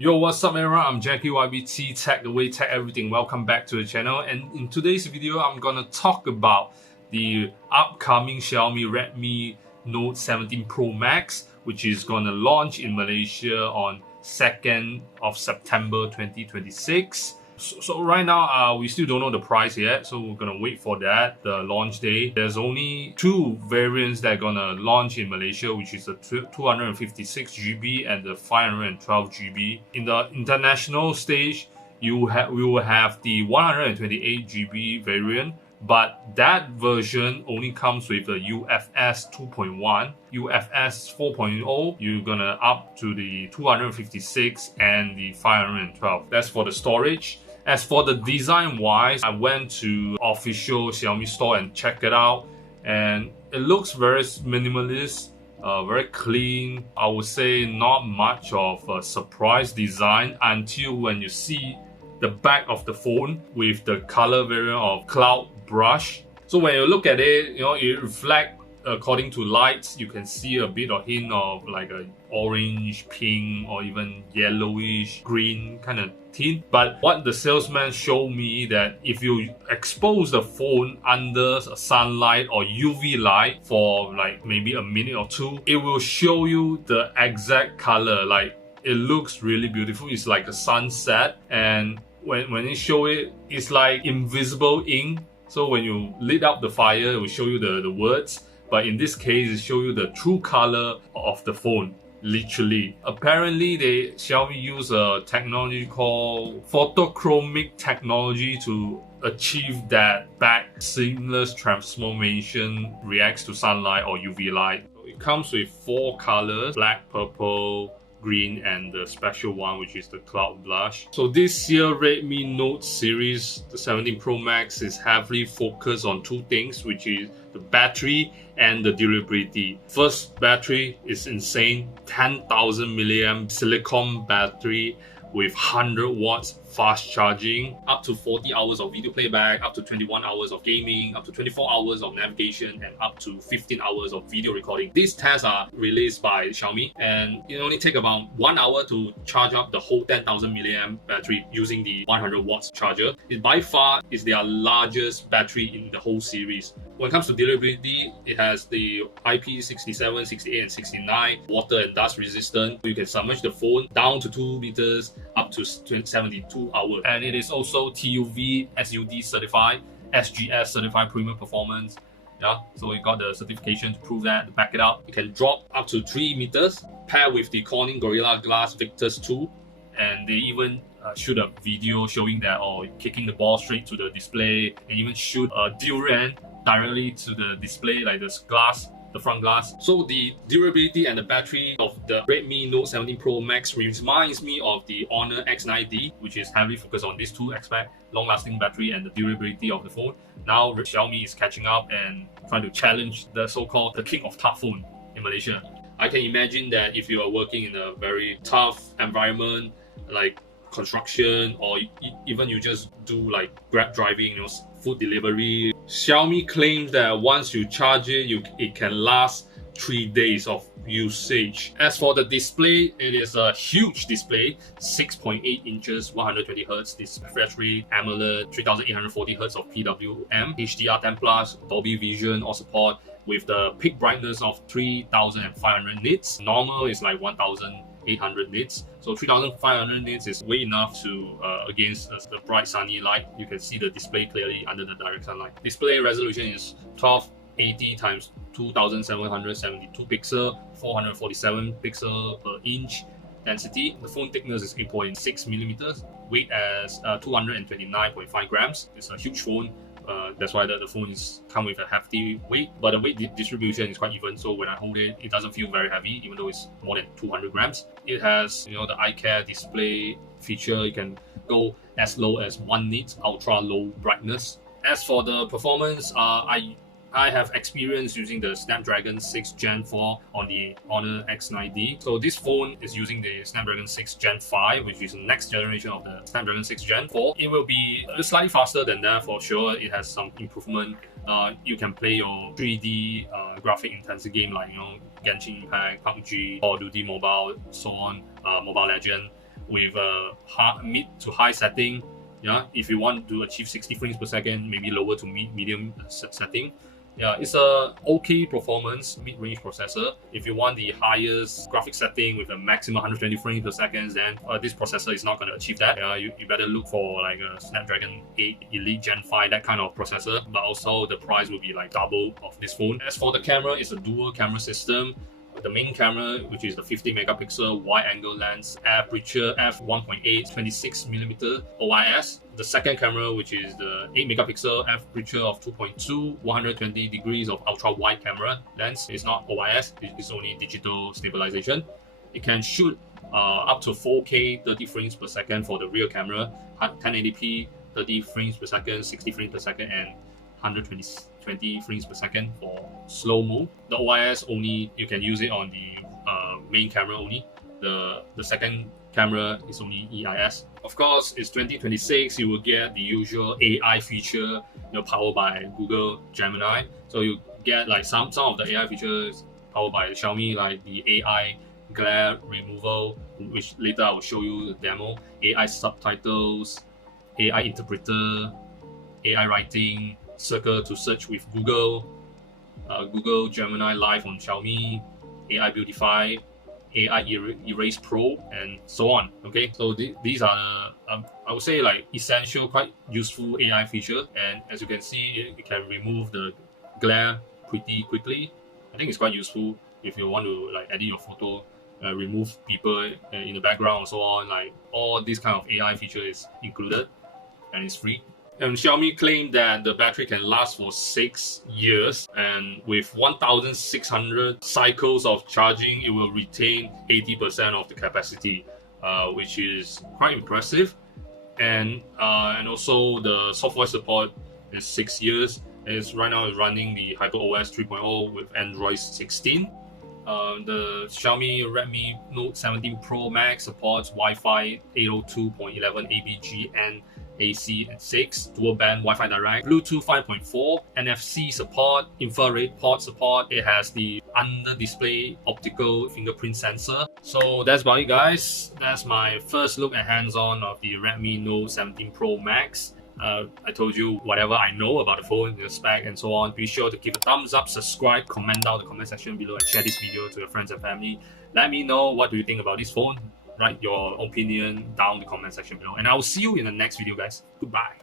Yo, what's up everyone? I'm Jackie YBT Tech Away Tech Everything. Welcome back to the channel, and in today's video I'm gonna talk about the upcoming Xiaomi Redmi Note 17 Pro Max, which is gonna launch in Malaysia on 2nd of September 2026. So right now, we still don't know the price yet, so we're gonna wait for that, the launch day. There's only two variants that are gonna launch in Malaysia, which is the 256GB and the 512GB. In the international stage, we will have the 128GB variant, but that version only comes with the UFS 2.1. UFS 4.0, you're gonna up to the 256 and the 512. That's for the storage. As for the design wise, I went to official Xiaomi store and checked it out, and it looks very minimalist, very clean. I would say not much of a surprise design until when you see the back of the phone with the color variant of Cloud Brush. So when you look at it, it reflects according to lights. You can see a bit of hint of like a orange, pink, or even yellowish green kind of tint. But what the salesman showed me, that if you expose the phone under sunlight or UV light for like maybe a minute or two, it will show you the exact color. Like, it looks really beautiful. It's like a sunset, and when it show it, it's like invisible ink. So when you lit up the fire, it will show you the words. But in this case, it shows you the true color of the phone, literally. Apparently, Xiaomi use a technology called Photochromic technology to achieve that back seamless transformation reacts to sunlight or UV light. It comes with 4 colors: black, purple, green, and the special one, which is the Cloud Blush. So this year Redmi Note series, the 17 Pro Max, is heavily focused on 2 things, which is the battery and the durability. First, battery is insane. 10,000 milliamp silicon battery with 100 watts fast charging, up to 40 hours of video playback, up to 21 hours of gaming, up to 24 hours of navigation, and up to 15 hours of video recording. These tests are released by Xiaomi, and it only takes about 1 hour to charge up the whole 10,000 milliamp battery using the 100 watts charger. It by far is their largest battery in the whole series. When it comes to durability, it has the IP67, 68, and 69 water and dust resistant. You can submerge the phone down to 2 meters, up to 72 hours. And it is also TUV SUD certified, SGS certified premium performance. Yeah, so you got the certification to prove that, to back it up. You can drop up to 3 meters, paired with the Corning Gorilla Glass Victus 2. And they even shoot a video showing that, kicking the ball straight to the display, and even shoot a durian directly to the display, like this glass, the front glass. So the durability and the battery of the Redmi Note 17 Pro Max reminds me of the Honor X9D, which is heavily focused on these 2 aspects: long-lasting battery and the durability of the phone. Now Xiaomi is catching up and trying to challenge the so-called the king of tough phone in Malaysia. I can imagine that if you are working in a very tough environment, like construction, or even you just do like Grab driving, food delivery, Xiaomi claims that once you charge it, it can last 3 days of usage. As for the display, it is a huge display, 6.8 inches, 120 Hz, this refresh rate, AMOLED, 3840 Hz of PWM, HDR10 Plus, Dolby Vision, all support, with the peak brightness of 3500 nits. Normal is like 1800 nits. So 3500 nits is way enough to against the bright sunny light. You can see the display clearly under the direct sunlight. Display resolution is 1280 times 2772 pixel, 447 pixel per inch. Density, the phone thickness is 8.6 millimeters. Weight as 229.5 grams. It's a huge phone. That's why the phone come with a hefty weight, but the weight distribution is quite even. So when I hold it, it doesn't feel very heavy, even though it's more than 200 grams. It has, the eye care display feature. You can go as low as 1 nit, ultra low brightness. As for the performance, I have experience using the Snapdragon 6 Gen 4 on the Honor X9D. So this phone is using the Snapdragon 6 Gen 5, which is the next generation of the Snapdragon 6 Gen 4. It will be slightly faster than that for sure. It has some improvement. You can play your 3D graphic intensive game like Genshin Impact, PUBG, Call of Duty Mobile, so on, Mobile Legend. with a mid to high setting. Yeah, if you want to achieve 60 frames per second, maybe lower to medium setting. Yeah, it's a okay performance mid-range processor. If you want the highest graphic setting with a maximum 120 frames per second, then this processor is not going to achieve that. You better look for like a Snapdragon 8 Elite Gen 5, that kind of processor. But also the price will be like double of this phone. As for the camera, it's a dual camera system. The main camera, which is the 50 megapixel wide angle lens, aperture f1.8 26mm OIS. The second camera, which is the 8 megapixel aperture of 2.2 120 degrees of ultra wide camera lens. It's not OIS, it's only digital stabilization. It can shoot up to 4K 30 frames per second for the rear camera, 1080p 30 frames per second, 60 frames per second, and 120 frames per second for slow-mo. The OIS only, you can use it on the main camera only. The second camera is only EIS. Of course, it's 2026, you will get the usual AI feature, powered by Google Gemini. So you get like some of the AI features powered by Xiaomi, like the AI glare removal, which later I will show you the demo, AI subtitles, AI interpreter, AI writing, circle to search with Google, Google Gemini Live on Xiaomi, AI Beautify, AI Erase Pro, and so on. Okay, so these are I would say like essential, quite useful AI feature. And as you can see, it can remove the glare pretty quickly. I think it's quite useful if you want to like edit your photo, remove people in the background and so on. Like all these kind of AI feature is included, and it's free. And Xiaomi claimed that the battery can last for 6 years, and with 1,600 cycles of charging, it will retain 80% of the capacity, which is quite impressive. And also the software support is 6 years. Right now it's running the HyperOS 3.0 with Android 16. The Xiaomi Redmi Note 17 Pro Max supports Wi-Fi 802.11 ABG and AC and 6, dual band Wi-Fi Direct, Bluetooth 5.4, NFC support, infrared port support. It has the under-display optical fingerprint sensor. So that's about it, guys. That's my first look at hands-on of the Redmi Note 17 Pro Max. I told you whatever I know about the phone, the spec and so on. Be sure to give a thumbs up, subscribe, comment down in the comment section below, and share this video to your friends and family. Let me know what do you think about this phone. Write your opinion down in the comment section below, and I will see you in the next video, guys. Goodbye.